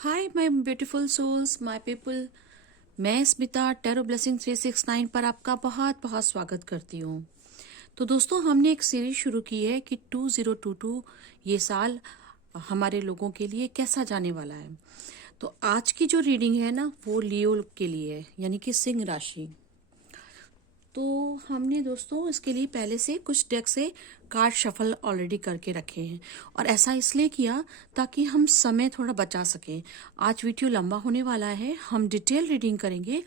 Hi my beautiful souls my people. मैं Smita tarot blessing 369 पर आपका बहुत बहुत स्वागत करती हूँ। तो दोस्तों, हमने एक सीरीज शुरू की है कि 2022 ये साल हमारे लोगों के लिए कैसा जाने वाला है। तो आज की जो रीडिंग है ना, वो लियो के लिए है, यानी कि सिंह राशि। तो हमने दोस्तों इसके लिए पहले से कुछ डेक से कार्ड शफल ऑलरेडी करके रखे हैं, और ऐसा इसलिए किया ताकि हम समय थोड़ा बचा सकें। आज वीडियो लंबा होने वाला है, हम डिटेल रीडिंग करेंगे,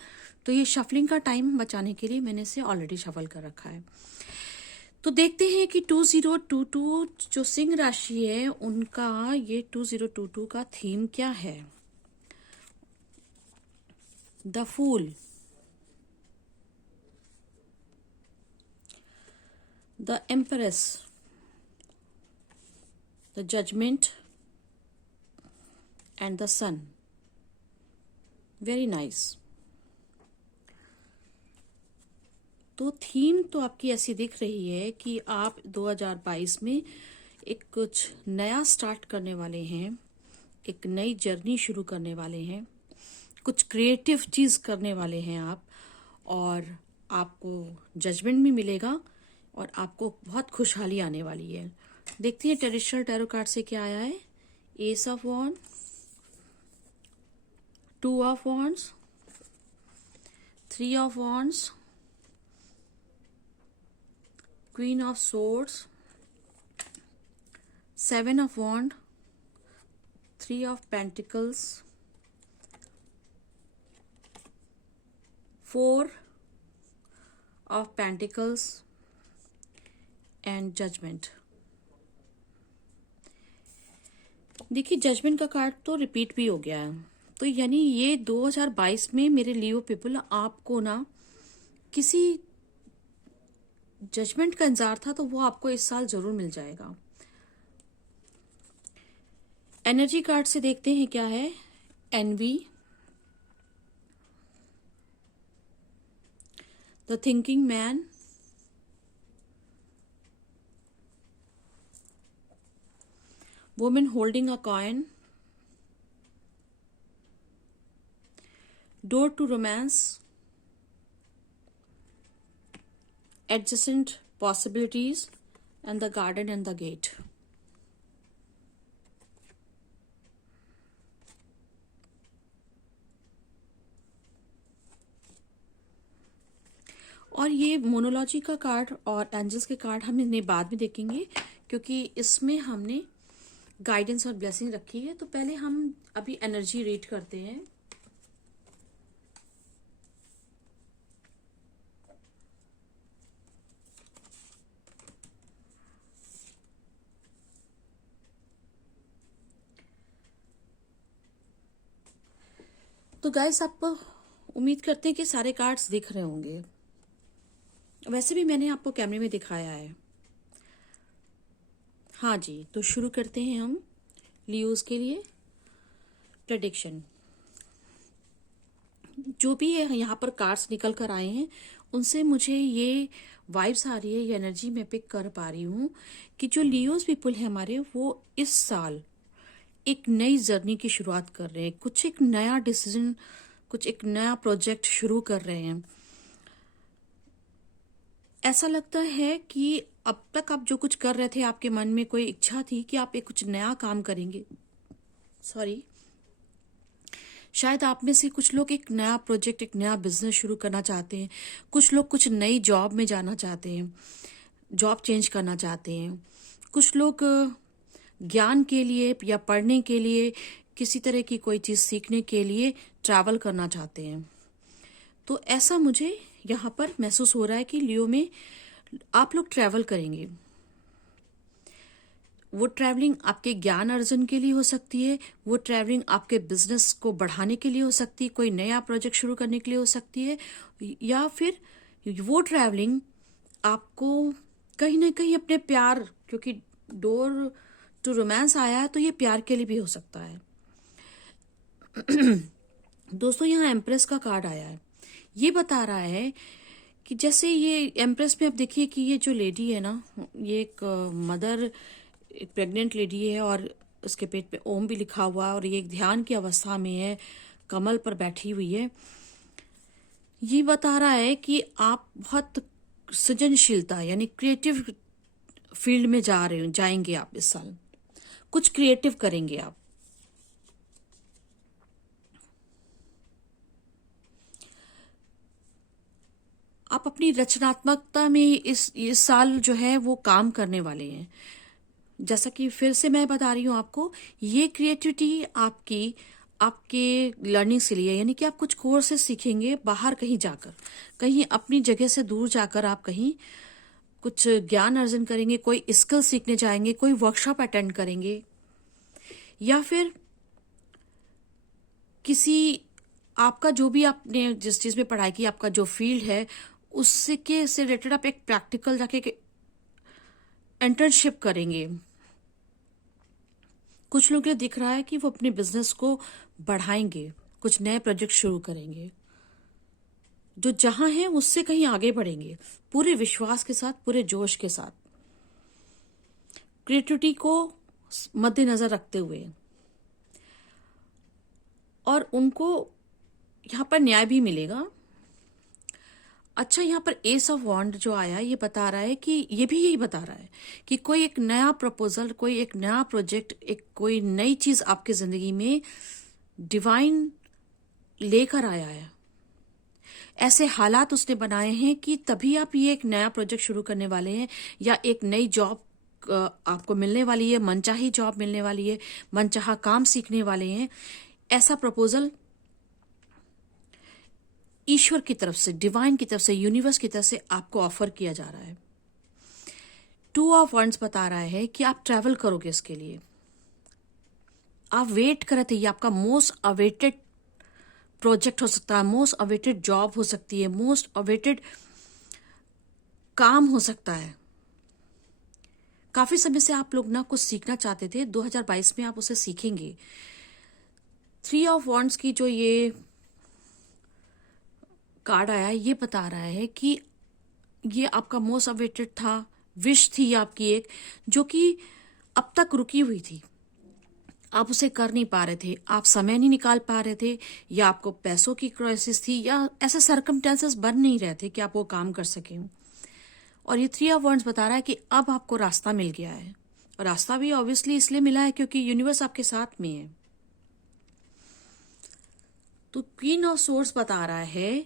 तो ये शफलिंग का टाइम बचाने के लिए मैंने इसे ऑलरेडी शफल कर रखा है। तो देखते हैं कि 2022 जो सिंह राशि है उनका ये 2022 का थीम क्या है। The fool, the empress, the judgement and the sun. Very nice. तो थीम तो आपकी ऐसी दिख रही है कि आप 2022 में एक कुछ नया स्टार्ट करने वाले हैं, एक नई जर्नी शुरू करने वाले हैं, कुछ क्रिएटिव चीज़ करने वाले हैं आप, और आपको जजमेंट भी मिलेगा और आपको बहुत खुशहाली आने वाली है। देखते हैं ट्रेडिशनल टैरो कार्ड से क्या आया है। Ace of wand, Two of Wands, Three of Wands, Queen of Swords, Seven of Wands, Three of Pentacles, Four of Pentacles and Judgment। देखिए, जजमेंट का कार्ड तो रिपीट भी हो गया है, तो यानी ये 2022 में मेरे लियो पीपल आपको ना किसी जजमेंट का इंतजार था, तो वो आपको इस साल जरूर मिल जाएगा। एनर्जी कार्ड से देखते हैं क्या है। Envy, the thinking man, women holding a coin, door to romance, adjacent possibilities, and the garden and the gate। और ये मोनोलॉजी का कार्ड और एंजल्स के कार्ड हम इन्हें बाद में देखेंगे, क्योंकि इसमें हमने गाइडेंस और ब्लेसिंग रखी है। तो पहले हम अभी एनर्जी रीड करते हैं। तो गाइस, आप उम्मीद करते हैं कि सारे कार्ड्स दिख रहे होंगे। वैसे भी मैंने आपको कैमरे में दिखाया है। हाँ जी, तो शुरू करते हैं हम लियोस के लिए प्रेडिक्शन। जो भी है यहाँ पर कार्ड्स निकल कर आए हैं, उनसे मुझे ये वाइब्स आ रही है, ये एनर्जी मैं पिक कर पा रही हूँ कि जो लियोस पीपल है हमारे, वो इस साल एक नई जर्नी की शुरुआत कर रहे हैं, कुछ एक नया डिसीजन, कुछ एक नया प्रोजेक्ट शुरू कर रहे हैं। ऐसा लगता है कि अब तक आप जो कुछ कर रहे थे, आपके मन में कोई इच्छा थी कि आप एक कुछ नया काम करेंगे। शायद आप में से कुछ लोग एक नया प्रोजेक्ट, एक नया बिजनेस शुरू करना चाहते हैं। कुछ लोग कुछ नई जॉब में जाना चाहते हैं, जॉब चेंज करना चाहते हैं। कुछ लोग ज्ञान के लिए या पढ़ने के लिए, किसी तरह की कोई चीज़ सीखने के लिए ट्रैवल करना चाहते हैं। तो ऐसा मुझे यहाँ पर महसूस हो रहा है कि लियो में आप लोग ट्रैवल करेंगे। वो ट्रैवलिंग आपके ज्ञान अर्जन के लिए हो सकती है, वो ट्रैवलिंग आपके बिजनेस को बढ़ाने के लिए हो सकती है, कोई नया प्रोजेक्ट शुरू करने के लिए हो सकती है, या फिर वो ट्रैवलिंग आपको कहीं ना कहीं अपने प्यार, क्योंकि डोर टू रोमांस आया है, तो ये प्यार के लिए भी हो सकता है। दोस्तों, यहाँ एम्प्रेस का कार्ड आया है। ये बता रहा है कि जैसे ये एम्प्रेस में आप देखिए कि ये जो लेडी है ना, ये एक मदर, एक प्रेग्नेंट लेडी है, और उसके पेट पे ओम भी लिखा हुआ है और ये एक ध्यान की अवस्था में है, कमल पर बैठी हुई है। ये बता रहा है कि आप बहुत सृजनशीलता यानी क्रिएटिव फील्ड में जाएंगे आप इस साल, कुछ क्रिएटिव करेंगे आप। आप अपनी रचनात्मकता में इस साल जो है वो काम करने वाले हैं। जैसा कि फिर से मैं बता रही हूं आपको, ये क्रिएटिविटी आपकी आपके लर्निंग के लिए, यानी कि आप कुछ कोर्सेज सीखेंगे बाहर कहीं जाकर, कहीं अपनी जगह से दूर जाकर आप कहीं कुछ ज्ञान अर्जन करेंगे, कोई स्किल सीखने जाएंगे, कोई वर्कशॉप अटेंड करेंगे, या फिर किसी आपका जो भी आपने जिस चीज में पढ़ाई की, आपका जो फील्ड है उससे के से रिलेटेड आप एक प्रैक्टिकल जाके इंटर्नशिप करेंगे। कुछ लोग ये दिख रहा है कि वो अपने बिजनेस को बढ़ाएंगे, कुछ नए प्रोजेक्ट शुरू करेंगे, जो जहां है उससे कहीं आगे बढ़ेंगे, पूरे विश्वास के साथ, पूरे जोश के साथ, क्रिएटिविटी को मद्देनजर रखते हुए। और उनको यहाँ पर न्याय भी मिलेगा। अच्छा, यहाँ पर एस ऑफ वॉन्ड जो आया ये बता रहा है कि ये भी यही बता रहा है कि कोई एक नया प्रपोजल, कोई एक नया प्रोजेक्ट, एक कोई नई चीज आपकी जिंदगी में डिवाइन लेकर आया है। ऐसे हालात उसने बनाए हैं कि तभी आप ये एक नया प्रोजेक्ट शुरू करने वाले हैं, या एक नई जॉब आपको मिलने वाली है, मनचाही जॉब मिलने वाली है, मनचाहा काम सीखने वाले हैं। ऐसा प्रपोजल ईश्वर की तरफ से, डिवाइन की तरफ से, यूनिवर्स की तरफ से आपको ऑफर किया जा रहा है। 2 ऑफ वंड्स बता रहा है कि आप ट्रैवल करोगे इसके लिए, आप वेट कर रहे थे। ये आपका मोस्ट अवेटेड प्रोजेक्ट हो सकता है, मोस्ट अवेटेड जॉब हो सकती है, मोस्ट अवेटेड काम हो सकता है। काफी समय से आप लोग ना कुछ सीखना चाहते थे, 2022 में आप उसे सीखेंगे। 3 ऑफ वॉन्ड्स की जो ये कार्ड आया है ये बता रहा है कि ये आपका मोस्ट अवेटेड था, विश थी आपकी एक, जो कि अब तक रुकी हुई थी, आप उसे कर नहीं पा रहे थे, आप समय नहीं निकाल पा रहे थे, या आपको पैसों की क्राइसिस थी, या ऐसे सर्कमस्टेंसेस बन नहीं रहे थे कि आप वो काम कर सकें। और ये 3 ऑफ वॉन्ड्स बता रहा है कि अब आपको रास्ता मिल गया है। और रास्ता भी ऑब्वियसली इसलिए मिला है क्योंकि यूनिवर्स आपके साथ में है। तो क्वीन ऑफ सोर्ड्स बता रहा है,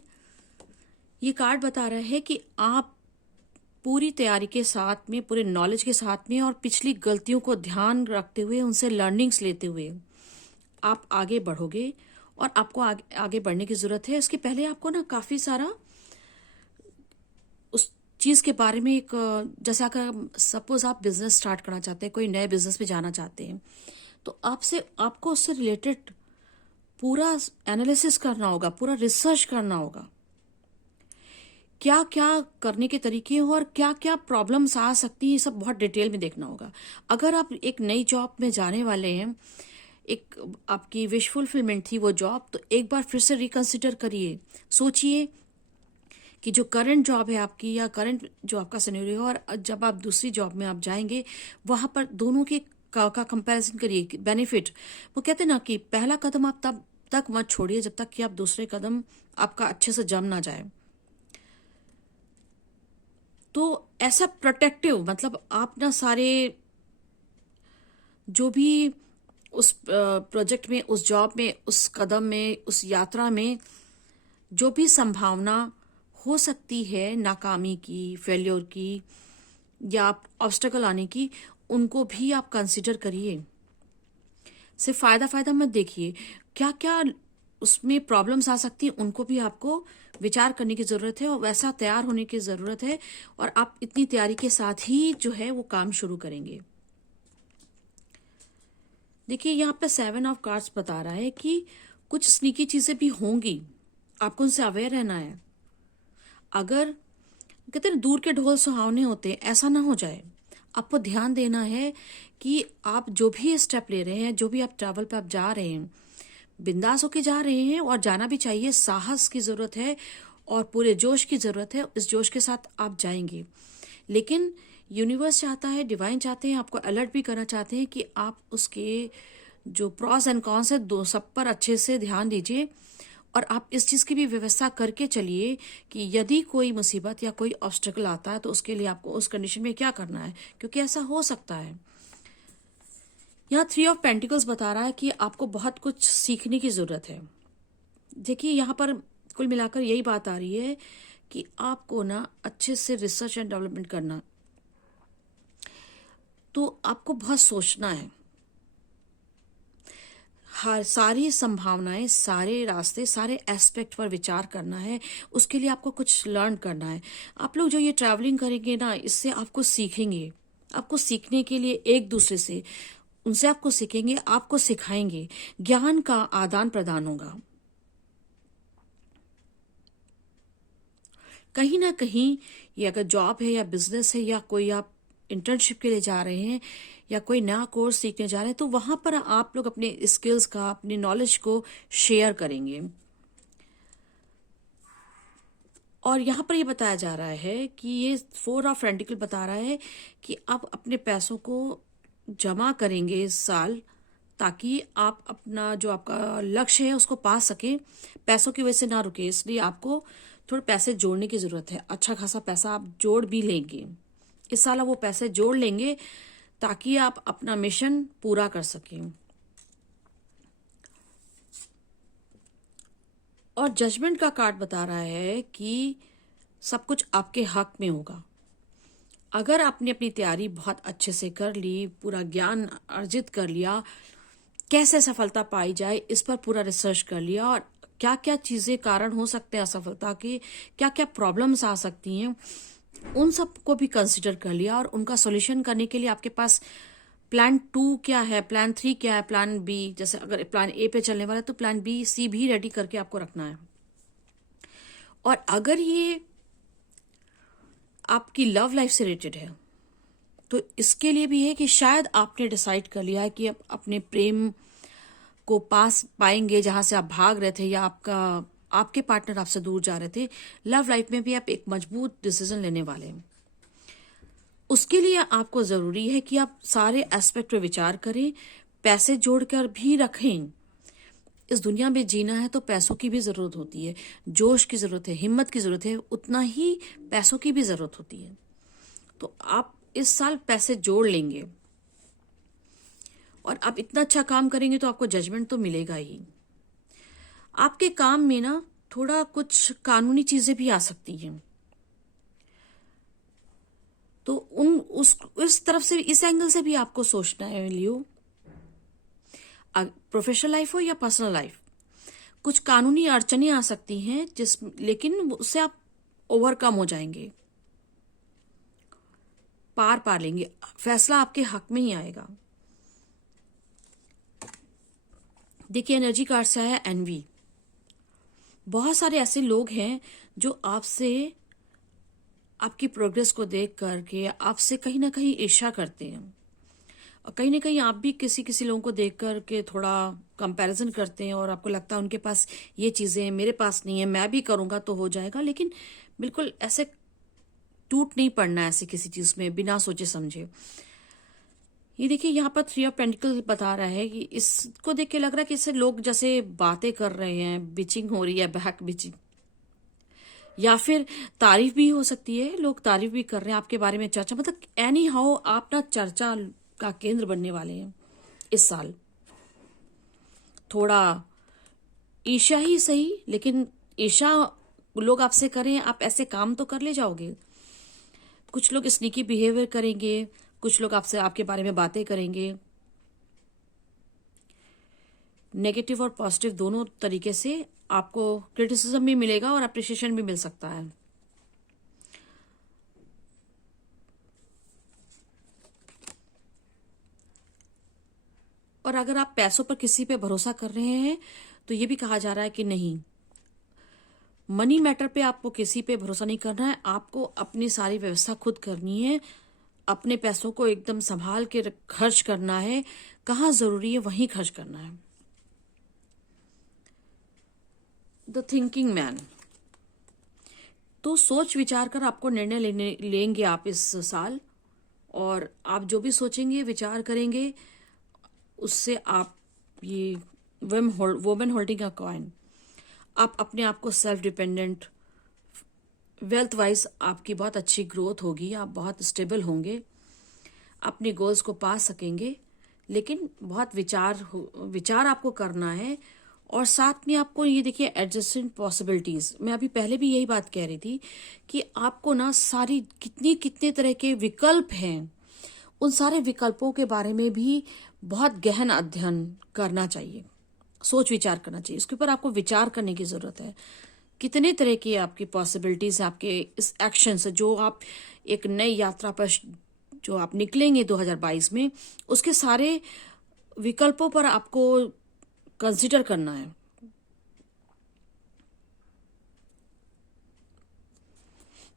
ये कार्ड बता रहा है कि आप पूरी तैयारी के साथ में, पूरे नॉलेज के साथ में, और पिछली गलतियों को ध्यान रखते हुए, उनसे लर्निंग्स लेते हुए आप आगे बढ़ोगे। और आपको आगे बढ़ने की जरूरत है। इसके पहले आपको ना काफी सारा उस चीज के बारे में एक, जैसे अगर सपोज आप बिजनेस स्टार्ट करना चाहते हैं, कोई नए बिजनेस में जाना चाहते हैं, तो आपको उससे रिलेटेड पूरा एनालिसिस करना होगा, पूरा रिसर्च करना होगा, क्या क्या करने के तरीके हैं और क्या क्या प्रॉब्लम्स आ सकती है, सब बहुत डिटेल में देखना होगा। अगर आप एक नई जॉब में जाने वाले हैं, एक आपकी विश फुलफिलमेंट थी वो जॉब, तो एक बार फिर से रिकंसिडर करिए, सोचिए कि जो करंट जॉब है आपकी, या करंट जो आपका सिनेरियो है, और जब आप दूसरी जॉब में आप जाएंगे, वहां पर दोनों के का कंपैरिजन करिए, बेनिफिट। वो कहते हैं ना कि पहला कदम आप तब तक मत छोड़िए जब तक कि आप दूसरे कदम आपका अच्छे से जम ना जाए। तो ऐसा प्रोटेक्टिव, मतलब आप ना सारे जो भी उस प्रोजेक्ट में, उस जॉब में, उस कदम में, उस यात्रा में जो भी संभावना हो सकती है नाकामी की, फेल्योर की, या ऑब्स्टेकल आने की, उनको भी आप कंसिडर करिए। सिर्फ फायदा मत देखिए, क्या क्या उसमें प्रॉब्लम्स आ सकती हैं, उनको भी आपको विचार करने की जरूरत है, और वैसा तैयार होने की जरूरत है। और आप इतनी तैयारी के साथ ही जो है वो काम शुरू करेंगे। देखिए, यहाँ पे 7 ऑफ कार्ड्स बता रहा है कि कुछ स्नीकी चीजें भी होंगी, आपको उनसे अवेयर रहना है। अगर कहते हैं दूर के ढोल सुहावने होते हैं, ऐसा ना हो जाए। आपको ध्यान देना है कि आप जो भी स्टेप ले रहे हैं, जो भी आप ट्रैवल पे आप जा रहे हैं, बिंदास होके जा रहे हैं, और जाना भी चाहिए। साहस की जरूरत है और पूरे जोश की जरूरत है, इस जोश के साथ आप जाएंगे। लेकिन यूनिवर्स चाहता है, डिवाइन चाहते हैं, आपको अलर्ट भी करना चाहते हैं कि आप उसके जो प्रॉस एंड कॉन्स है दो सब पर अच्छे से ध्यान दीजिए, और आप इस चीज़ की भी व्यवस्था करके चलिए कि यदि कोई मुसीबत या कोई ऑब्स्टेकल आता है तो उसके लिए आपको उस कंडीशन में क्या करना है, क्योंकि ऐसा हो सकता है। यहाँ 3 ऑफ पेंटिकल्स बता रहा है कि आपको बहुत कुछ सीखने की ज़रूरत है। देखिए यहाँ पर कुल मिलाकर यही बात आ रही है कि आपको ना अच्छे से रिसर्च एंड डेवलपमेंट करना, तो आपको बहुत सोचना है, हर सारी संभावनाएं, सारे रास्ते, एस्पेक्ट एस्पेक्ट पर विचार करना है। उसके लिए आपको कुछ लर्न करना है। आप लोग जो ये ट्रैवलिंग करेंगे ना, इससे आपको सीखेंगे, आपको सीखने के लिए एक दूसरे से, उनसे आपको सीखेंगे, आपको सिखाएंगे, ज्ञान का आदान प्रदान होगा। कहीं ना कहीं ये अगर जॉब है या बिजनेस है या कोई आप इंटर्नशिप के लिए जा रहे हैं या कोई नया कोर्स सीखने जा रहे हैं, तो वहां पर आप लोग अपने स्किल्स का, अपनी नॉलेज को शेयर करेंगे। और यहाँ पर ये बताया जा रहा है कि ये 4 ऑफ पेंटिकल बता रहा है कि आप अपने पैसों को जमा करेंगे इस साल, ताकि आप अपना जो आपका लक्ष्य है उसको पा सके, पैसों की वजह से ना रुके। इसलिए आपको थोड़े पैसे जोड़ने की जरूरत है। अच्छा खासा पैसा आप जोड़ भी लेंगे इस साल, आप वो पैसे जोड़ लेंगे ताकि आप अपना मिशन पूरा कर सकें। और जजमेंट का कार्ड बता रहा है कि सब कुछ आपके हक में होगा। अगर आपने अपनी तैयारी बहुत अच्छे से कर ली, पूरा ज्ञान अर्जित कर लिया, कैसे सफलता पाई जाए इस पर पूरा रिसर्च कर लिया, और क्या क्या चीजें कारण हो सकते हैं असफलता के, क्या क्या प्रॉब्लम्स आ सकती हैं, उन सब को भी कंसिडर कर लिया, और उनका सॉल्यूशन करने के लिए आपके पास प्लान 2 क्या है, प्लान 3 क्या है, प्लान बी, जैसे अगर प्लान ए पे चलने वाला है तो प्लान बी सी भी रेडी करके आपको रखना है। और अगर ये आपकी लव लाइफ से रिलेटेड है तो इसके लिए भी है कि शायद आपने डिसाइड कर लिया है कि आप अपने प्रेम को पास पाएंगे जहां से आप भाग रहे थे, या आपके पार्टनर आपसे दूर जा रहे थे। लव लाइफ में भी आप एक मजबूत डिसीजन लेने वाले हैं। उसके लिए आपको जरूरी है कि आप सारे एस्पेक्ट पर विचार करें, पैसे जोड़कर भी रखें। इस दुनिया में जीना है तो पैसों की भी जरूरत होती है, जोश की जरूरत है, हिम्मत की जरूरत है, उतना ही पैसों की भी जरूरत होती है। तो आप इस साल पैसे जोड़ लेंगे, और आप इतना अच्छा काम करेंगे तो आपको जजमेंट तो मिलेगा ही। आपके काम में ना थोड़ा कुछ कानूनी चीजें भी आ सकती हैं, तो इस तरफ से, इस एंगल से भी आपको सोचना है लियो। प्रोफेशनल लाइफ हो या पर्सनल लाइफ, कुछ कानूनी अड़चनें आ सकती हैं लेकिन उससे आप ओवरकम हो जाएंगे, पार पा लेंगे, फैसला आपके हक में ही आएगा। देखिए एनर्जी कार्ड से है एनवी। बहुत सारे ऐसे लोग हैं जो आपसे, आपकी प्रोग्रेस को देख करके आपसे कहीं ना कहीं ईर्ष्या करते हैं, और कहीं ना कहीं आप भी किसी किसी लोगों को देख करके थोड़ा कंपैरिजन करते हैं, और आपको लगता है उनके पास ये चीजें हैं, मेरे पास नहीं है, मैं भी करूंगा तो हो जाएगा। लेकिन बिल्कुल ऐसे टूट नहीं पड़ना है ऐसे किसी चीज में बिना सोचे समझे। ये देखिए यहाँ पर 3 ऑफ पेंटिकल बता रहा है कि इसको देख के लग रहा है कि इससे लोग जैसे बातें कर रहे हैं, बिचिंग हो रही है, बैक बिचिंग, या फिर तारीफ भी हो सकती है, लोग तारीफ भी कर रहे हैं आपके बारे में, चर्चा, मतलब एनी हाउ आप ना चर्चा का केंद्र बनने वाले हैं इस साल। थोड़ा ईर्ष्या ही सही, लेकिन ईर्ष्या लोग आपसे करें, आप ऐसे काम तो कर ले जाओगे। कुछ लोग स्नीकी बिहेवियर करेंगे, कुछ लोग आपसे आपके बारे में बातें करेंगे, नेगेटिव और पॉजिटिव दोनों तरीके से आपको क्रिटिसिज्म भी मिलेगा और अप्रिसिएशन भी मिल सकता है। और अगर आप पैसों पर किसी पे भरोसा कर रहे हैं तो ये भी कहा जा रहा है कि नहीं, मनी मैटर पे आपको किसी पे भरोसा नहीं करना है, आपको अपनी सारी व्यवस्था खुद करनी है, अपने पैसों को एकदम संभाल के खर्च करना है, कहाँ जरूरी है वहीं खर्च करना है। द थिंकिंग मैन, तो सोच विचार कर आपको निर्णय लेंगे आप इस साल, और आप जो भी सोचेंगे, विचार करेंगे, उससे आप ये वुमेन होल्डिंग अ कॉइन, आप अपने आप को सेल्फ डिपेंडेंट, वेल्थ वाइज आपकी बहुत अच्छी ग्रोथ होगी, आप बहुत स्टेबल होंगे, अपने गोल्स को पा सकेंगे। लेकिन बहुत विचार आपको करना है। और साथ में आपको ये देखिए एडजस्टेंट पॉसिबिलिटीज, मैं अभी पहले भी यही बात कह रही थी कि आपको ना सारी कितने तरह के विकल्प हैं, उन सारे विकल्पों के बारे में भी बहुत गहन अध्ययन करना चाहिए, सोच विचार करना चाहिए। उसके ऊपर आपको विचार करने की जरूरत है। कितने तरह की आपकी पॉसिबिलिटीज, आपके इस एक्शन से जो आप एक नई यात्रा पर जो आप निकलेंगे 2022 में, उसके सारे विकल्पों पर आपको कंसिडर करना है।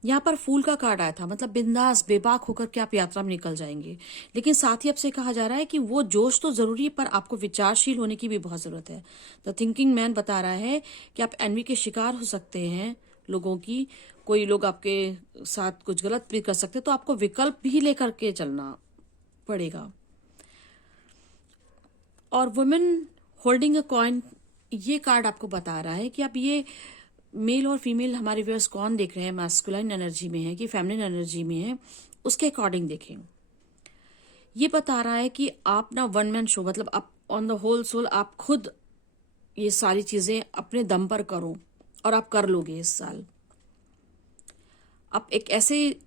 यहाँ पर फूल का कार्ड आया था, मतलब बिंदास बेबाक होकर के आप यात्रा में निकल जाएंगे। लेकिन साथ ही आपसे कहा जा रहा है कि वो जोश तो जरूरी है, पर आपको विचारशील होने की भी बहुत जरूरत है। द थिंकिंग मैन बता रहा है कि आप एनवी के शिकार हो सकते हैं लोगों की, कोई लोग आपके साथ कुछ गलत भी कर सकते हैं, तो आपको विकल्प भी लेकर के चलना पड़ेगा। और वुमेन होल्डिंग अ कॉइन, ये कार्ड आपको बता रहा है कि आप ये मेल और फीमेल हमारे व्यूअर्स कौन देख रहे हैं, मैस्कुलाइन एनर्जी में है कि फेमिनिन एनर्जी में है, उसके अकॉर्डिंग देखें। ये बता रहा है कि आप ना वन मैन शो, मतलब आप ऑन द होल सोल आप खुद ये सारी चीजें अपने दम पर करो, और आप कर लोगे इस साल। आप एक ऐसे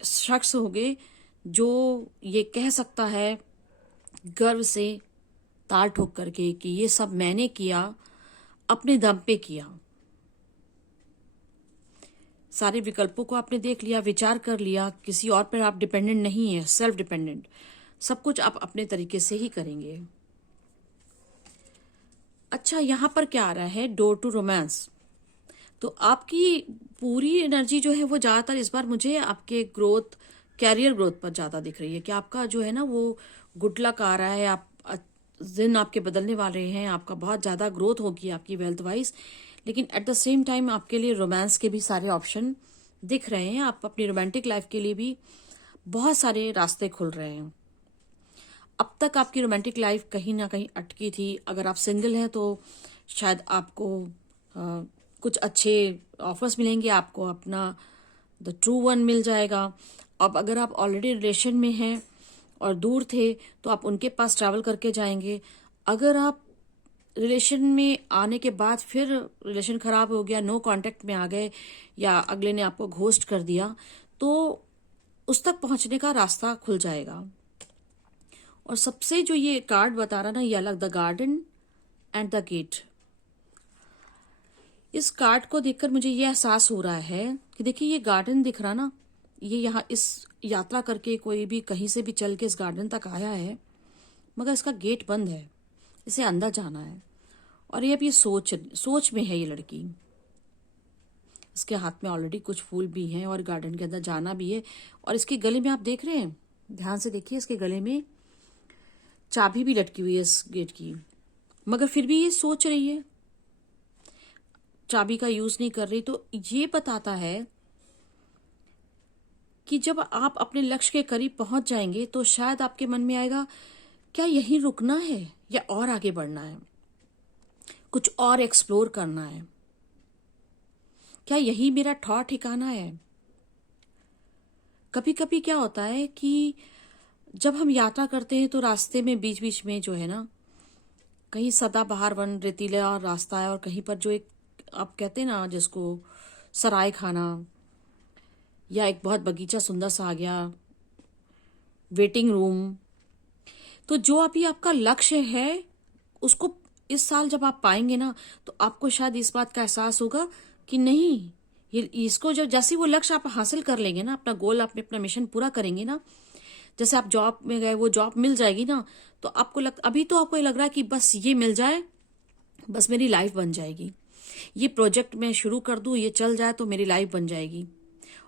शख्स होगे जो ये कह सकता है गर्व से, ताल ठोक करके, कि ये सब मैंने किया, अपने दम पे किया। सारे विकल्पों को आपने देख लिया, विचार कर लिया, किसी और पर आप डिपेंडेंट नहीं है, सेल्फ डिपेंडेंट, सब कुछ आप अपने तरीके से ही करेंगे। अच्छा, यहां पर क्या आ रहा है, डोर टू रोमांस। तो आपकी पूरी एनर्जी जो है वो ज्यादातर इस बार मुझे आपके ग्रोथ, कैरियर ग्रोथ पर ज्यादा दिख रही है कि आपका जो है ना वो गुड लक आ रहा है, आप दिन आपके बदलने वाले हैं, आपका बहुत ज्यादा ग्रोथ होगी आपकी वेल्थ वाइज। लेकिन एट द सेम टाइम आपके लिए रोमांस के भी सारे ऑप्शन दिख रहे हैं, आप अपनी रोमांटिक लाइफ के लिए भी बहुत सारे रास्ते खुल रहे हैं। अब तक आपकी रोमांटिक लाइफ कहीं ना कहीं अटकी थी, अगर आप सिंगल हैं तो शायद आपको कुछ अच्छे ऑफर्स मिलेंगे, आपको अपना द ट्रू वन मिल जाएगा। अब अगर आप ऑलरेडी रिलेशन में हैं और दूर थे तो आप उनके पास ट्रैवल करके जाएंगे। अगर आप रिलेशन में आने के बाद फिर रिलेशन खराब हो गया, नो कांटेक्ट में आ गए, या अगले ने आपको घोस्ट कर दिया, तो उस तक पहुंचने का रास्ता खुल जाएगा। और सबसे जो ये कार्ड बता रहा ना, ये अलग, the garden and the gate, इस कार्ड को देखकर मुझे ये एहसास हो रहा है कि देखिए ये गार्डन दिख रहा ना, ये यहाँ इस यात्रा करके कोई भी कहीं से भी चल के इस गार्डन तक आया है, मगर इसका गेट बंद है, इसे अंदर जाना है। और ये अब ये सोच में है ये लड़की, इसके हाथ में ऑलरेडी कुछ फूल भी हैं और गार्डन के अंदर जाना भी है। और इसके गले में आप देख रहे हैं, ध्यान से देखिए, इसके गले में चाबी भी लटकी हुई है इस गेट की, मगर फिर भी ये सोच रही है, चाबी का यूज नहीं कर रही। तो ये बताता है कि जब आप अपने लक्ष्य के करीब पहुंच जाएंगे तो शायद आपके मन में आएगा, क्या यहीं रुकना है या और आगे बढ़ना है, कुछ और एक्सप्लोर करना है, क्या यही मेरा ठौर ठिकाना है। कभी कभी क्या होता है कि जब हम यात्रा करते हैं तो रास्ते में बीच बीच में जो है ना, कहीं सदाबहार वन रेतीला रास्ता है, और कहीं पर जो एक आप कहते हैं ना जिसको सराय खाना, या एक बहुत बगीचा सुंदर सा आ गया, वेटिंग रूम। तो जो अभी आपका लक्ष्य है उसको इस साल जब आप पाएंगे ना, तो आपको शायद इस बात का एहसास होगा कि नहीं, ये इसको जब जैसे वो लक्ष्य आप हासिल कर लेंगे ना, अपना गोल, आप अपना मिशन पूरा करेंगे ना, जैसे आप जॉब में गए, वो जॉब मिल जाएगी ना, तो आपको अभी तो आपको ये लग रहा है कि बस ये मिल जाए, बस मेरी लाइफ बन जाएगी, ये प्रोजेक्ट मैं शुरू कर दूं, ये चल जाए तो मेरी लाइफ बन जाएगी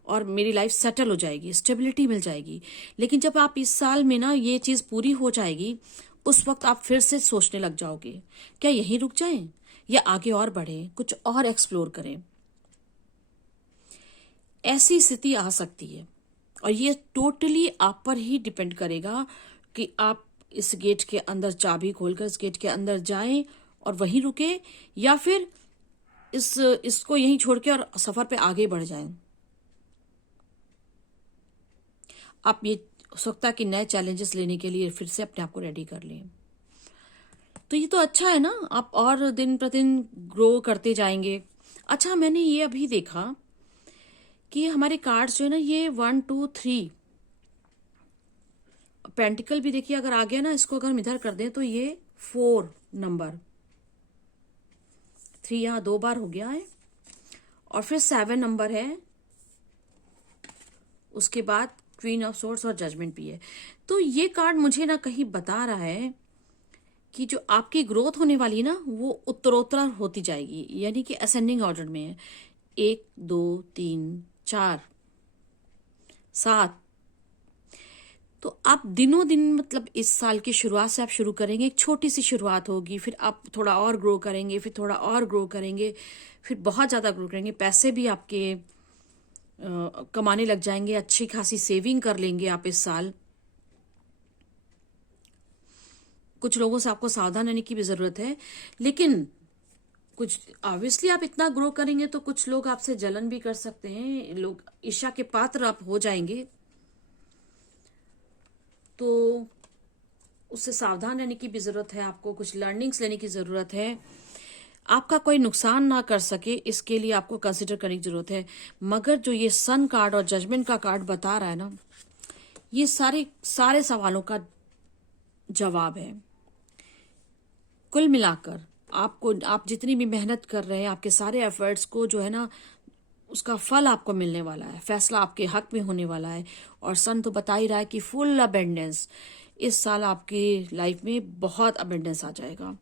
और मेरी लाइफ सेटल हो जाएगी, स्टेबिलिटी मिल जाएगी। लेकिन जब आप इस साल में ना ये चीज पूरी हो जाएगी, उस वक्त आप फिर से सोचने लग जाओगे, क्या यहीं रुक जाएं या आगे और बढ़ें, कुछ और एक्सप्लोर करें। ऐसी स्थिति आ सकती है। और ये टोटली आप पर ही डिपेंड करेगा कि आप इस गेट के अंदर चाबी खोलकर इस गेट के अंदर जाएं और वहीं रुके, या फिर इसको यहीं छोड़ के और सफर पे आगे बढ़ जाएं। आप ये हो सकता है कि नए चैलेंजेस लेने के लिए फिर से अपने आप को रेडी कर लें। तो ये तो अच्छा है ना, आप और दिन प्रतिदिन ग्रो करते जाएंगे। अच्छा, मैंने ये अभी देखा कि हमारे कार्ड्स जो है ना, ये 1 2 3 पेंटिकल भी देखिए, अगर आ गया ना, इसको अगर हम इधर कर दें तो ये 4 नंबर, 3 यहाँ 2 बार हो गया है, और फिर 7 नंबर है, उसके बाद क्वीन ऑफ सोर्ड्स और जजमेंट भी है। तो ये कार्ड मुझे ना कहीं बता रहा है कि जो आपकी ग्रोथ होने वाली है ना, वो उत्तरोत्तर होती जाएगी, यानी कि असेंडिंग ऑर्डर में है। 1 2 3 4 7। तो आप दिनों दिन, मतलब इस साल की शुरुआत से आप शुरू करेंगे, एक छोटी सी शुरुआत होगी, फिर आप थोड़ा और ग्रो करेंगे, फिर थोड़ा और ग्रो करेंगे, फिर बहुत ज्यादा ग्रो करेंगे, पैसे भी आपके कमाने लग जाएंगे, अच्छी खासी सेविंग कर लेंगे आप इस साल। कुछ लोगों से आपको सावधान रहने की भी जरूरत है, लेकिन कुछ ऑब्वियसली आप इतना ग्रो करेंगे तो कुछ लोग आपसे जलन भी कर सकते हैं, लोग ईर्ष्या के पात्र आप हो जाएंगे, तो उससे सावधान रहने की भी जरूरत है। आपको कुछ लर्निंग्स लेने की जरूरत है, आपका कोई नुकसान ना कर सके, इसके लिए आपको कंसिडर करने की जरूरत है। मगर जो ये सन कार्ड और जजमेंट का कार्ड बता रहा है ना, ये सारे सारे सवालों का जवाब है। कुल मिलाकर आपको, आप जितनी भी मेहनत कर रहे हैं, आपके सारे एफर्ट्स को जो है ना, उसका फल आपको मिलने वाला है, फैसला आपके हक में होने वाला है। और सन तो बता ही रहा है कि फुल अबेंडेंस, इस साल आपकी लाइफ में बहुत अबेंडेंस आ जाएगा,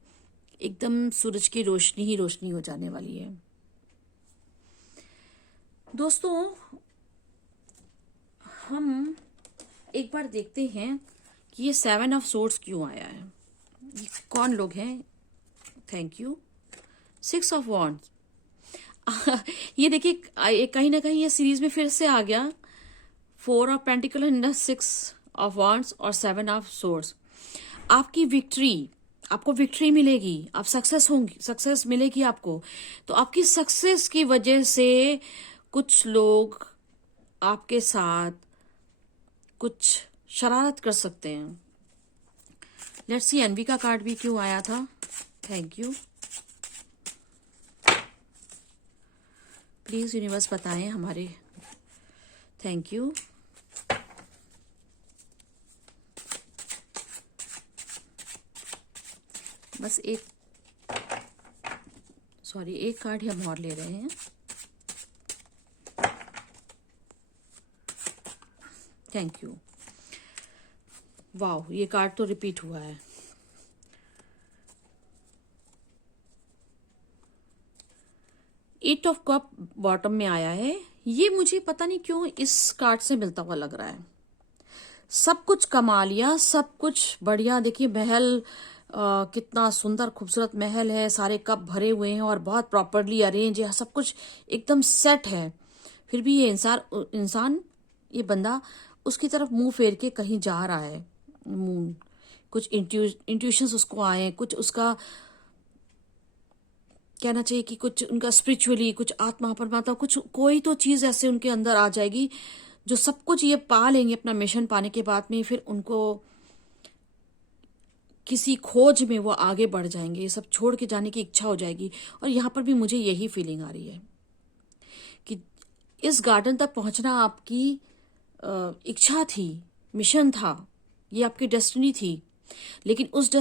एकदम सूरज की रोशनी ही रोशनी हो जाने वाली है। दोस्तों, हम एक बार देखते हैं कि ये 7 ऑफ सोर्ड्स क्यों आया है, ये कौन लोग हैं। Thank you. 6 ऑफ वॉन्ड्स, ये देखिए कहीं ना कहीं ये सीरीज में फिर से आ गया। 4 of pentacle and 6 of wands और 7 ऑफ सोर्ड्स। आपकी विक्ट्री, आपको विक्ट्री मिलेगी, आप सक्सेस होंगी, सक्सेस मिलेगी आपको। तो आपकी सक्सेस की वजह से कुछ लोग आपके साथ कुछ शरारत कर सकते हैं। लेट्स सी एनवी का कार्ड भी क्यों आया था। Thank you. प्लीज यूनिवर्स बताएं हमारे। Thank you. बस एक कार्ड हम और ले रहे हैं। Thank you. वाह, ये कार्ड तो रिपीट हुआ है। एट ऑफ कप बॉटम में आया है। ये मुझे पता नहीं क्यों इस कार्ड से मिलता हुआ लग रहा है। सब कुछ कमा लिया, सब कुछ बढ़िया। देखिए महल, कितना सुंदर खूबसूरत महल है, सारे कप भरे हुए हैं और बहुत प्रॉपरली अरेंज है, सब कुछ एकदम सेट है। फिर भी ये इंसान ये बंदा उसकी तरफ मुंह फेर के कहीं जा रहा है। कुछ इंट्यूशंस उसको आए, कुछ उसका कहना चाहिए कि कुछ उनका स्पिरिचुअली, कुछ आत्मा परमात्मा, कुछ कोई तो चीज ऐसे उनके अंदर आ जाएगी जो सब कुछ ये पा लेंगे अपना मिशन पाने के बाद में। फिर उनको किसी खोज में वो आगे बढ़ जाएंगे, ये सब छोड़ के जाने की इच्छा हो जाएगी। और यहाँ पर भी मुझे यही फीलिंग आ रही है कि इस गार्डन तक पहुंचना आपकी इच्छा थी, मिशन था, ये आपकी डेस्टिनी थी। लेकिन उस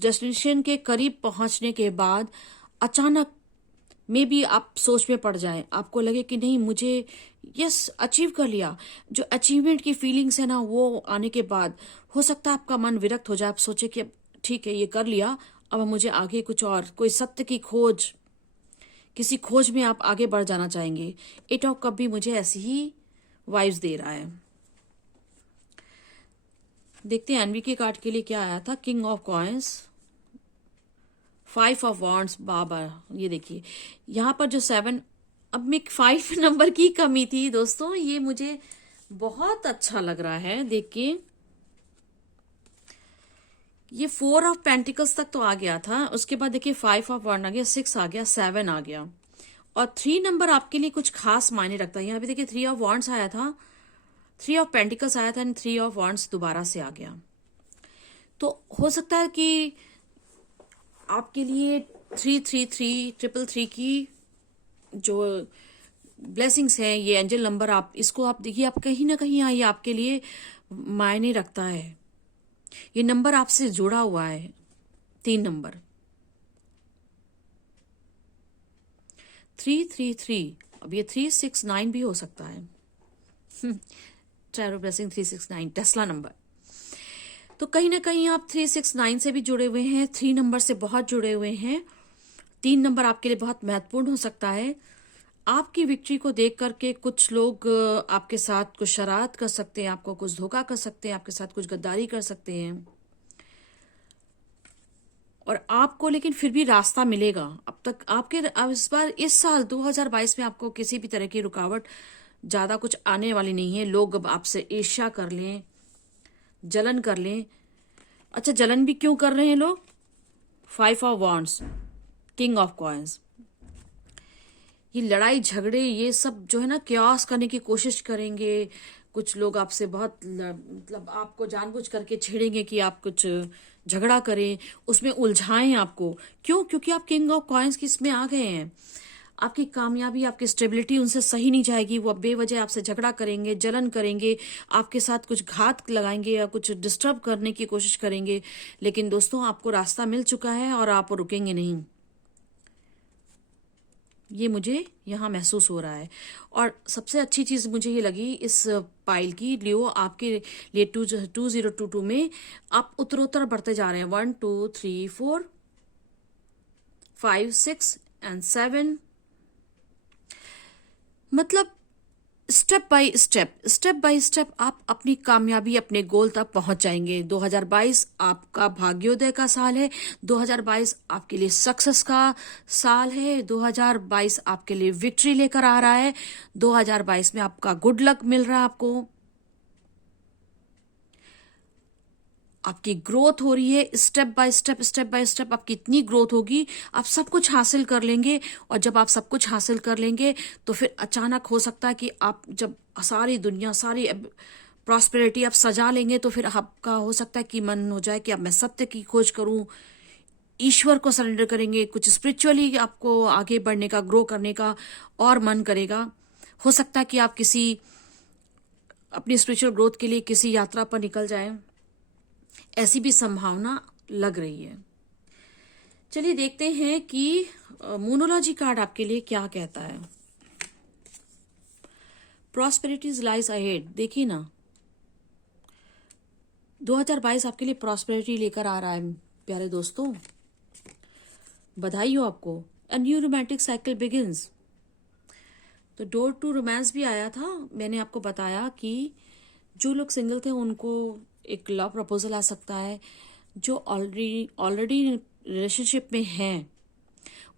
डेस्टिनेशन के करीब पहुंचने के बाद अचानक मे बी आप सोच में पड़ जाएं, आपको लगे कि नहीं मुझे यस अचीव कर लिया। जो अचीवमेंट की फीलिंग्स है ना, वो आने के बाद हो सकता है आपका मन विरक्त हो जाए। आप सोचे कि ठीक है ये कर लिया, अब मुझे आगे कुछ और, कोई सत्य की खोज, किसी खोज में आप आगे बढ़ जाना चाहेंगे। एट ऑफ कप भी मुझे ऐसी ही वाइब्स दे रहा है। देखते हैं एनवी के कार्ड के लिए क्या आया था। King of coins, 5 of wands, बाबा। ये देखिए यहाँ पर जो 7, अब में 5 नंबर की कमी थी दोस्तों, ये मुझे बहुत अच्छा लग रहा है। देखिए ये 4 ऑफ पेंटिकल्स तक तो आ गया था, उसके बाद देखिए 5 ऑफ वन आ गया, 6 आ गया, 7 आ गया, और 3 नंबर आपके लिए कुछ खास मायने रखता है। यहाँ पे देखिए 3 ऑफ वॉन्ड्स आया था, 3 ऑफ पेंटिकल्स आया था, एंड 3 ऑफ वॉन्ड्स दोबारा से आ गया। तो हो सकता है कि आपके लिए 333 333 की जो ब्लेसिंग्स हैं, ये एंजल नंबर, आप इसको आप देखिए, आप कहीं ना कहीं ये आपके लिए मायने रखता है। ये नंबर आपसे जुड़ा हुआ है, 3 नंबर 333। अब ये 369 भी हो सकता है। Tarot blessing 369 Tesla number. तो कहीं ना कहीं आप 369 से भी जुड़े हुए हैं, 3 नंबर से बहुत जुड़े हुए हैं। 3 नंबर आपके लिए बहुत महत्वपूर्ण हो सकता है। आपकी विक्ट्री को देख करके कुछ लोग आपके साथ कुछ शरारत कर सकते हैं, आपको कुछ धोखा कर सकते हैं, आपके साथ कुछ गद्दारी कर सकते हैं, और आपको लेकिन फिर भी रास्ता मिलेगा। अब तक आपके, अब इस बार इस साल 2022 में आपको किसी भी तरह की रुकावट ज्यादा कुछ आने वाली नहीं है। लोग अब आपसे ईर्ष्या कर लें, जलन कर लें। अच्छा, जलन भी क्यों कर रहे हैं लोग? 5 of wands, king of coins, ये लड़ाई झगड़े ये सब जो है ना, क्यास करने की कोशिश करेंगे। कुछ लोग आपसे बहुत मतलब आपको जानबूझ करके छेड़ेंगे कि आप कुछ झगड़ा करें, उसमें उलझाएं आपको। क्यों? क्योंकि आप किंग ऑफ कॉइन्स की इसमें आ गए हैं। आपकी कामयाबी, आपकी स्टेबिलिटी उनसे सही नहीं जाएगी। वो बेवजह आपसे झगड़ा करेंगे, जलन करेंगे, आपके साथ कुछ घात लगाएंगे या कुछ डिस्टर्ब करने की कोशिश करेंगे। लेकिन दोस्तों, आपको रास्ता मिल चुका है और आप रुकेंगे नहीं। ये मुझे यहाँ महसूस हो रहा है। और सबसे अच्छी चीज मुझे ये लगी इस पाइल की, लियो आपके लिए 2022 में आप उत्तरोत्तर बढ़ते जा रहे हैं। 1 2 3 4 5 6 एंड 7, मतलब स्टेप बाय स्टेप आप अपनी कामयाबी, अपने गोल तक पहुंच जाएंगे। 2022 आपका भाग्योदय का साल है। 2022 आपके लिए सक्सेस का साल है। 2022 आपके लिए विक्ट्री लेकर आ रहा है। 2022 में आपका गुड लक मिल रहा है। आपकी ग्रोथ हो रही है, स्टेप बाय स्टेप आपकी इतनी ग्रोथ होगी, आप सब कुछ हासिल कर लेंगे। और जब आप सब कुछ हासिल कर लेंगे तो फिर अचानक हो सकता है कि आप जब सारी दुनिया, सारी प्रॉस्पेरिटी आप सजा लेंगे, तो फिर आपका हो सकता है कि मन हो जाए कि अब मैं सत्य की खोज करूं, ईश्वर को सरेंडर करेंगे, कुछ स्पिरिचुअली आपको आगे बढ़ने का, ग्रो करने का और मन करेगा। हो सकता है कि आप किसी अपनी स्पिरिचुअल ग्रोथ के लिए किसी यात्रा पर निकल जाएं, ऐसी भी संभावना लग रही है। चलिए देखते हैं कि मोनोलॉजी कार्ड आपके लिए क्या कहता है। प्रॉस्पेरिटीज लाइज अहेड, देखिए ना, 2022 आपके लिए प्रॉस्पेरिटी लेकर आ रहा है प्यारे दोस्तों। बधाई हो आपको। A new romantic cycle begins. तो डोर टू रोमांस भी आया था। मैंने आपको बताया कि जो लोग सिंगल थे उनको एक लव प्रपोजल आ सकता है। जो ऑलरेडी रिलेशनशिप में हैं,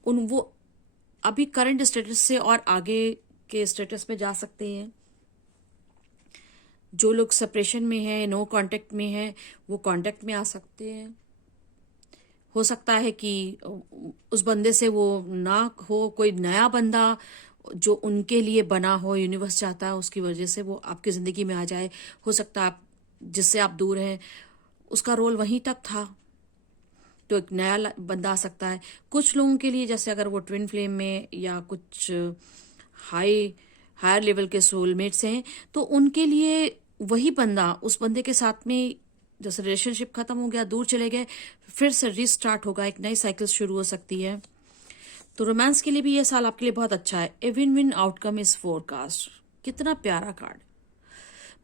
वो अभी करंट स्टेटस से और आगे के स्टेटस में जा सकते हैं। जो लोग सेपरेशन में हैं, नो कांटेक्ट में हैं, वो कांटेक्ट में आ सकते हैं। हो सकता है कि उस बंदे से वो ना हो, कोई नया बंदा जो उनके लिए बना हो, यूनिवर्स चाहता है उसकी वजह से वो आपकी जिंदगी में आ जाए। हो सकता है आप जिससे आप दूर हैं उसका रोल वहीं तक था, तो एक नया बंदा आ सकता है। कुछ लोगों के लिए, जैसे अगर वो ट्विन फ्लेम में या कुछ हायर लेवल के सोलमेट्स हैं, तो उनके लिए वही बंदा, उस बंदे के साथ में जैसे रिलेशनशिप खत्म हो गया, दूर चले गए, फिर से रीस्टार्ट होगा, एक नई साइकिल शुरू हो सकती है। तो रोमांस के लिए भी ये साल आपके लिए बहुत अच्छा है। A win win outcome is forecast. कितना प्यारा कार्ड।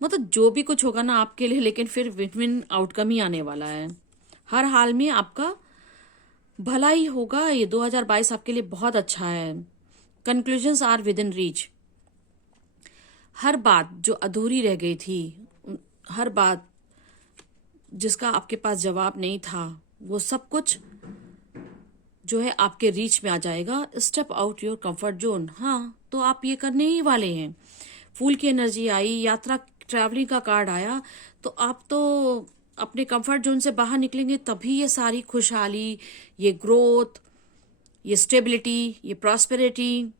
मतलब जो भी कुछ होगा ना आपके लिए, लेकिन फिर विन विन आउटकम ही आने वाला है। हर हाल में आपका भला ही होगा। ये 2022 आपके लिए बहुत अच्छा है। Conclusions are within reach. हर बात जो अधूरी रह गई थी, हर बात जिसका आपके पास जवाब नहीं था, वो सब कुछ जो है आपके रीच में आ जाएगा। Step out your comfort zone. हाँ, तो आप ये करने ही वाले हैं। फूल की एनर्जी आई, यात्रा ट्रैवलिंग का कार्ड आया, तो आप तो अपने कंफर्ट जोन से बाहर निकलेंगे, तभी ये सारी खुशहाली, ये ग्रोथ, ये स्टेबिलिटी, ये प्रॉस्पेरिटी,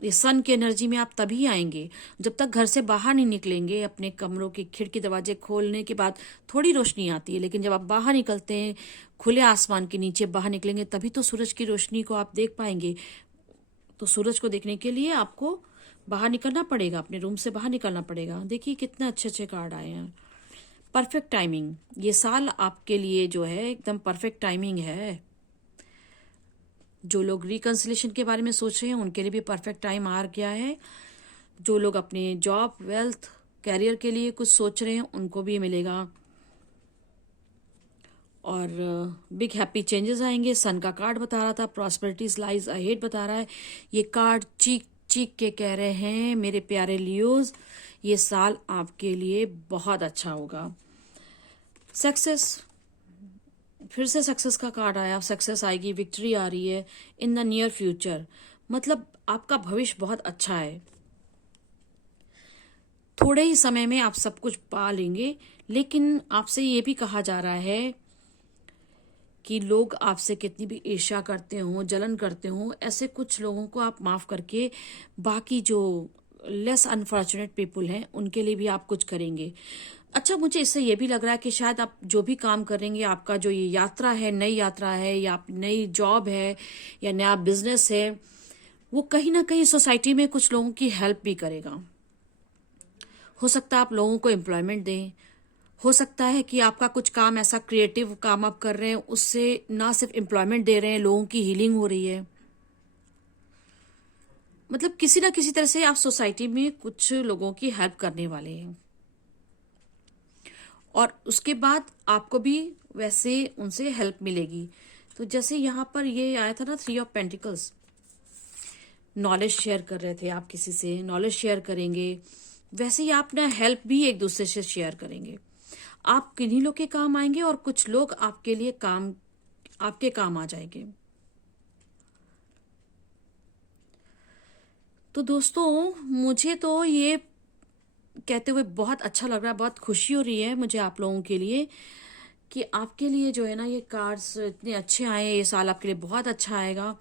ये सन की एनर्जी में आप तभी आएंगे। जब तक घर से बाहर नहीं निकलेंगे, अपने कमरों की खिड़की दरवाजे खोलने के बाद थोड़ी रोशनी आती है, लेकिन जब आप बाहर निकलते हैं, खुले आसमान के नीचे बाहर निकलेंगे, तभी तो सूरज की रोशनी को आप देख पाएंगे। तो सूरज को देखने के लिए आपको बाहर निकलना पड़ेगा, अपने रूम से बाहर निकलना पड़ेगा। देखिए कितने अच्छे अच्छे कार्ड आए हैं। परफेक्ट टाइमिंग, ये साल आपके लिए जो है एकदम परफेक्ट टाइमिंग है। जो लोग रिकंसिलेशन के बारे में सोच रहे हैं उनके लिए भी परफेक्ट टाइम आ गया है। जो लोग अपने जॉब, वेल्थ, कैरियर के लिए कुछ सोच रहे हैं उनको भी मिलेगा। और बिग हैप्पी चेंजेस आएंगे। सन का कार्ड बता रहा था, प्रॉस्पेरिटीज लाइज अहेड बता रहा है। ये कार्ड चीख चीख के कह रहे हैं मेरे प्यारे लियोज, ये साल आपके लिए बहुत अच्छा होगा। सक्सेस, फिर से सक्सेस का कार्ड आया, सक्सेस आएगी, विक्ट्री आ रही है इन द नियर फ्यूचर। मतलब आपका भविष्य बहुत अच्छा है। थोड़े ही समय में आप सब कुछ पा लेंगे, लेकिन आपसे ये भी कहा जा रहा है कि लोग आपसे कितनी भी ईर्ष्या करते हो, जलन करते हो, ऐसे कुछ लोगों को आप माफ करके बाकी जो लेस अनफॉर्चुनेट पीपल हैं उनके लिए भी आप कुछ करेंगे। अच्छा, मुझे इससे ये भी लग रहा है कि शायद आप जो भी काम करेंगे, आपका जो ये यात्रा है, नई यात्रा है, या नई जॉब है, या नया बिजनेस है, वो कहीं ना कहीं सोसाइटी में कुछ लोगों की हेल्प भी करेगा। हो सकता है आप लोगों को एम्प्लॉयमेंट दें, हो सकता है कि आपका कुछ काम ऐसा क्रिएटिव काम आप कर रहे हैं, उससे ना सिर्फ एम्प्लॉयमेंट दे रहे हैं, लोगों की हीलिंग हो रही है। मतलब किसी ना किसी तरह से आप सोसाइटी में कुछ लोगों की हेल्प करने वाले हैं, और उसके बाद आपको भी वैसे उनसे हेल्प मिलेगी। तो जैसे यहाँ पर ये आया था ना, 3 ऑफ पेंटिकल्स, नॉलेज शेयर कर रहे थे आप, किसी से नॉलेज शेयर करेंगे, वैसे ही आप ना हेल्प भी एक दूसरे से शेयर करेंगे। आप किन्हीं लोग के काम आएंगे और कुछ लोग आपके लिए आपके काम आ जाएंगे। तो दोस्तों, मुझे तो ये कहते हुए बहुत अच्छा लग रहा है, बहुत खुशी हो रही है मुझे आप लोगों के लिए कि आपके लिए जो है ना ये कार्ड्स इतने अच्छे आए। ये साल आपके लिए बहुत अच्छा आएगा।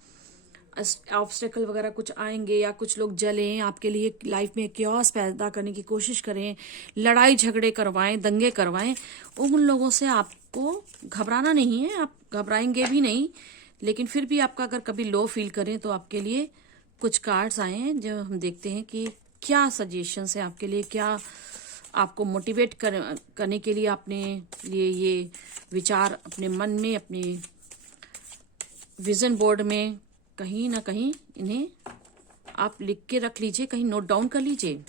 ऑब्स्टेकल वगैरह कुछ आएंगे, या कुछ लोग जलें, आपके लिए लाइफ में क्योस पैदा करने की कोशिश करें, लड़ाई झगड़े करवाएं, दंगे करवाएं, उन लोगों से आपको घबराना नहीं है। आप घबराएंगे भी नहीं, लेकिन फिर भी आपका अगर कभी लो फील करें तो आपके लिए कुछ कार्ड्स आए हैं जो हम देखते हैं कि क्या सजेशंस है आपके लिए, क्या आपको मोटिवेट करने के लिए अपने लिए ये विचार अपने मन में, अपने विजन बोर्ड में कहीं ना कहीं इन्हें आप लिख के रख लीजिए, कहीं नोट डाउन कर लीजिए।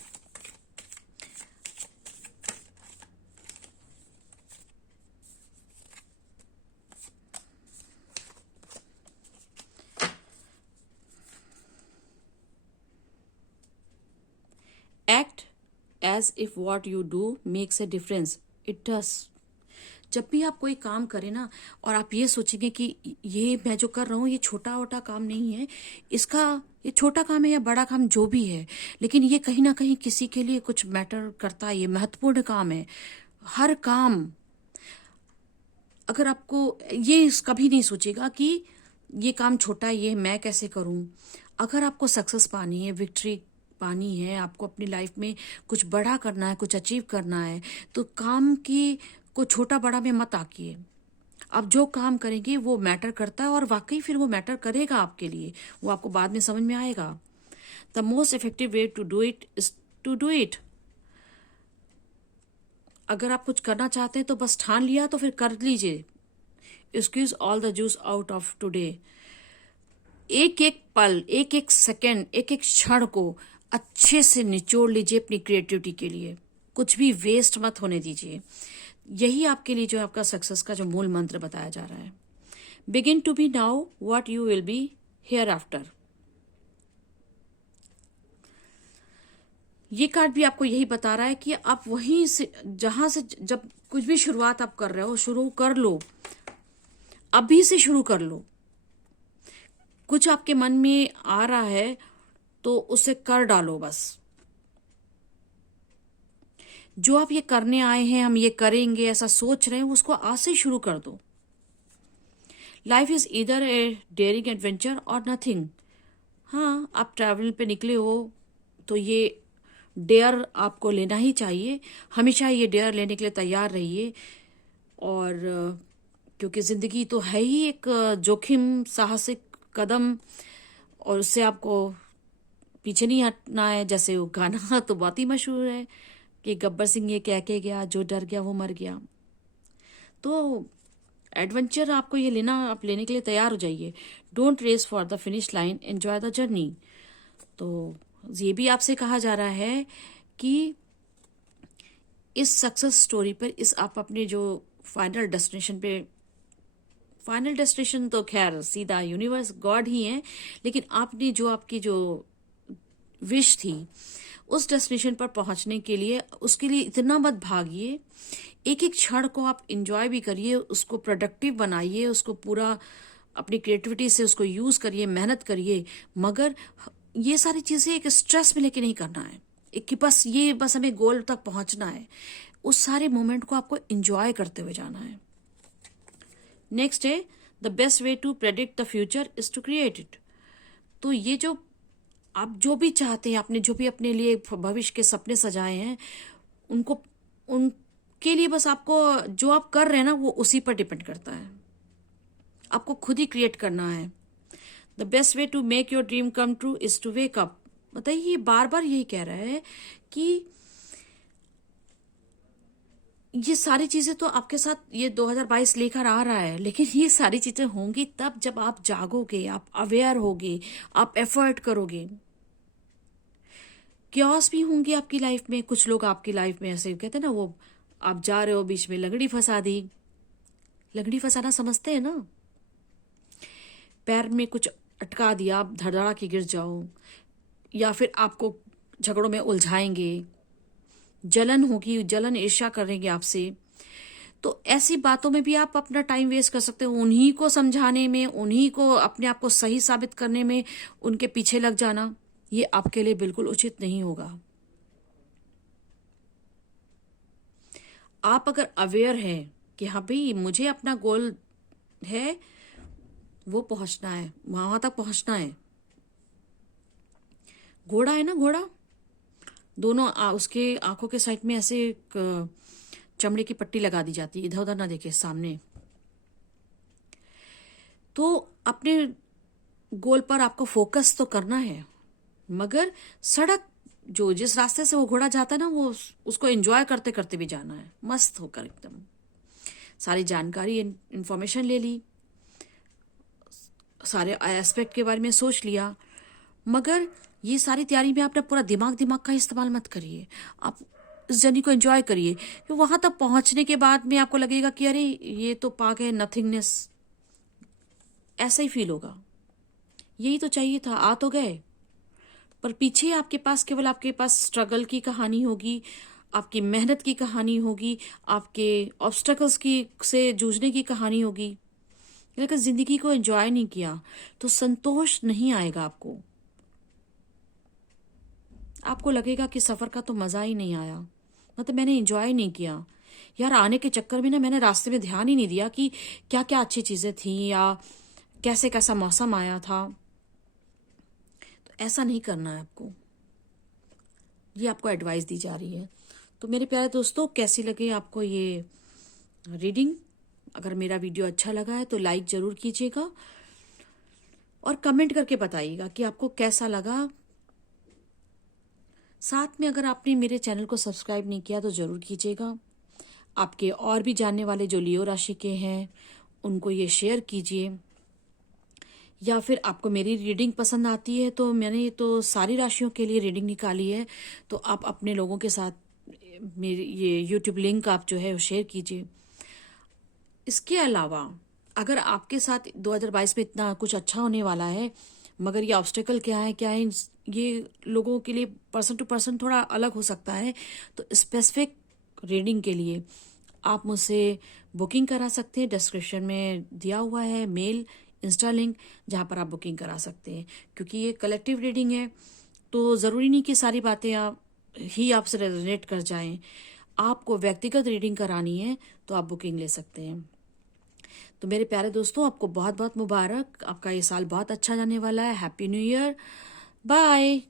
Act as if what you do makes a difference, it does. जब भी आप कोई काम करें ना, और आप ये सोचेंगे कि ये मैं जो कर रहा हूँ ये छोटा वोटा काम नहीं है, इसका ये छोटा काम है या बड़ा काम जो भी है, लेकिन ये कहीं ना कहीं किसी के लिए कुछ मैटर करता है, ये महत्वपूर्ण काम है। हर काम, अगर आपको ये कभी नहीं सोचेगा कि ये काम छोटा है, ये मैं कैसे करूं। अगर आपको सक्सेस पानी है, विक्ट्री पानी है, आपको अपनी लाइफ में कुछ बड़ा करना है, कुछ अचीव करना है, तो काम की को छोटा बड़ा में मत आकिए। आप जो काम करेंगे वो मैटर करता है, और वाकई फिर वो मैटर करेगा आपके लिए, वो आपको बाद में समझ में आएगा। The most effective way to do it is to do it. अगर आप कुछ करना चाहते हैं तो बस ठान लिया तो फिर कर लीजिए। Squeeze all the juice out of today. एक एक पल, एक एक सेकेंड, एक एक क्षण को अच्छे से निचोड़ लीजिए अपनी क्रिएटिविटी के लिए। कुछ भी वेस्ट मत होने दीजिए। यही आपके लिए जो आपका सक्सेस का जो मूल मंत्र बताया जा रहा है। Begin to be now what you will be hereafter. ये कार्ड भी आपको यही बता रहा है कि आप वहीं से, जहां से जब कुछ भी शुरुआत आप कर रहे हो, शुरू कर लो, अभी से शुरू कर लो। कुछ आपके मन में आ रहा है तो उसे कर डालो बस। जो आप ये करने आए हैं, हम ये करेंगे, ऐसा सोच रहे हैं, उसको आज से शुरू कर दो। Life is either a daring adventure और नथिंग। हाँ, आप ट्रैवल पे निकले हो तो ये डेयर आपको लेना ही चाहिए। हमेशा ये डेयर लेने के लिए तैयार रहिए। और क्योंकि जिंदगी तो है ही एक जोखिम साहसिक कदम, और उससे आपको पीछे नहीं हटना है। जैसे वो गाना तो बहुत ही मशहूर है कि गब्बर सिंह ये कह के गया, जो डर गया वो मर गया। तो एडवेंचर आपको ये लेना, आप लेने के लिए तैयार हो जाइए। Don't race for the finish line, enjoy the journey. तो ये भी आपसे कहा जा रहा है कि इस सक्सेस स्टोरी पर, इस आप अपने जो फाइनल डेस्टिनेशन पे, फाइनल डेस्टिनेशन तो खैर सीधा यूनिवर्स गॉड ही है, लेकिन आपने जो आपकी जो विश थी उस डेस्टिनेशन पर पहुंचने के लिए, उसके लिए इतना मत भागिए। एक एक क्षण को आप इंजॉय भी करिए, उसको प्रोडक्टिव बनाइए, उसको पूरा अपनी क्रिएटिविटी से उसको यूज करिए, मेहनत करिए। मगर ये सारी चीजें एक स्ट्रेस में लेके नहीं करना है, एक कि बस हमें गोल तक पहुंचना है। उस सारे मोमेंट को आपको इंजॉय करते हुए जाना है। नेक्स्ट है, the best way to predict the future is to create it. तो ये जो आप जो भी चाहते हैं, आपने जो भी अपने लिए भविष्य के सपने सजाए हैं, उनके लिए बस आपको जो आप कर रहे हैं ना, वो उसी पर डिपेंड करता है। आपको खुद ही क्रिएट करना है। The best way to make your dream come true is to wake up. बताइए, ये बार बार यही कह रहा है कि ये सारी चीजें तो आपके साथ ये 2022 लेकर आ रहा है, लेकिन ये सारी चीजें होंगी तब जब आप जागोगे, आप अवेयर होगे, आप एफर्ट करोगे। क्योस भी होंगे आपकी लाइफ में। कुछ लोग आपकी लाइफ में ऐसे कहते हैं ना, वो आप जा रहे हो, बीच में लंगड़ी फंसा दी। लंगड़ी फंसाना समझते हैं ना, पैर में कुछ अटका दिया, आप धड़धड़ा के गिर जाओ, या फिर आपको झगड़ों में उलझाएंगे, जलन होगी, जलन ईर्ष्या करेंगे आपसे। तो ऐसी बातों में भी आप अपना टाइम वेस्ट कर सकते हो, उन्हीं को समझाने में, उन्हीं को अपने आप को सही साबित करने में उनके पीछे लग जाना, ये आपके लिए बिल्कुल उचित नहीं होगा। आप अगर अवेयर हैं कि हाँ भाई, मुझे अपना गोल है, वो पहुंचना है, वहां तक पहुंचना है। घोड़ा है ना, घोड़ा दोनों उसके आंखों के साइड में ऐसे एक चमड़े की पट्टी लगा दी जाती है, इधर उधर ना देखे, सामने। तो अपने गोल पर आपको फोकस तो करना है, मगर सड़क जो जिस रास्ते से वो घोड़ा जाता है ना, वो उसको एंजॉय करते करते भी जाना है, मस्त होकर एकदम। सारी जानकारी, इंफॉर्मेशन ले ली, सारे एस्पेक्ट के बारे में सोच लिया, मगर ये सारी तैयारी में आपने पूरा दिमाग का इस्तेमाल मत करिए। आप इस जर्नी को एंजॉय करिए, कि वहां तक पहुंचने के बाद में आपको लगेगा कि अरे ये तो पा गए, नथिंगनेस, ऐसा ही फील होगा। यही तो चाहिए था, आ तो गए, पर पीछे आपके पास केवल आपके पास स्ट्रगल की कहानी होगी, आपकी मेहनत की कहानी होगी, आपके ऑब्स्टेकल्स की से जूझने की कहानी होगी। लेकिन जिंदगी को एंजॉय नहीं किया तो संतोष नहीं आएगा आपको। आपको लगेगा कि सफर का तो मजा ही नहीं आया, मतलब मैंने एंजॉय नहीं किया यार। आने के चक्कर में ना मैंने रास्ते में ध्यान ही नहीं दिया कि क्या क्या अच्छी चीजें थी, या कैसे कैसा मौसम आया था। तो ऐसा नहीं करना है आपको, ये आपको एडवाइस दी जा रही है। तो मेरे प्यारे दोस्तों, कैसी लगी आपको ये रीडिंग? अगर मेरा वीडियो अच्छा लगा है तो लाइक जरूर कीजिएगा, और कमेंट करके बताइएगा कि आपको कैसा लगा। साथ में अगर आपने मेरे चैनल को सब्सक्राइब नहीं किया तो जरूर कीजिएगा। आपके और भी जानने वाले जो लियो राशि के हैं उनको ये शेयर कीजिए। या फिर आपको मेरी रीडिंग पसंद आती है, तो मैंने तो सारी राशियों के लिए रीडिंग निकाली है, तो आप अपने लोगों के साथ मेरी ये यूट्यूब लिंक आप जो है वो शेयर कीजिए। इसके अलावा अगर आपके साथ 2022 में इतना कुछ अच्छा होने वाला है, मगर ये ऑब्स्टेकल क्या है, ये लोगों के लिए पर्सन टू पर्सन थोड़ा अलग हो सकता है, तो स्पेसिफिक रीडिंग के लिए आप मुझसे बुकिंग करा सकते हैं। डिस्क्रिप्शन में दिया हुआ है मेल, इंस्टा लिंक, जहाँ पर आप बुकिंग करा सकते हैं। क्योंकि ये कलेक्टिव रीडिंग है, तो ज़रूरी नहीं कि सारी बातें आप ही आपसे रेजोनेट कर जाएं। आपको व्यक्तिगत रीडिंग करानी है तो आप बुकिंग ले सकते हैं। तो मेरे प्यारे दोस्तों, आपको बहुत बहुत मुबारक, आपका ये साल बहुत अच्छा जाने वाला है। Happy new year, bye.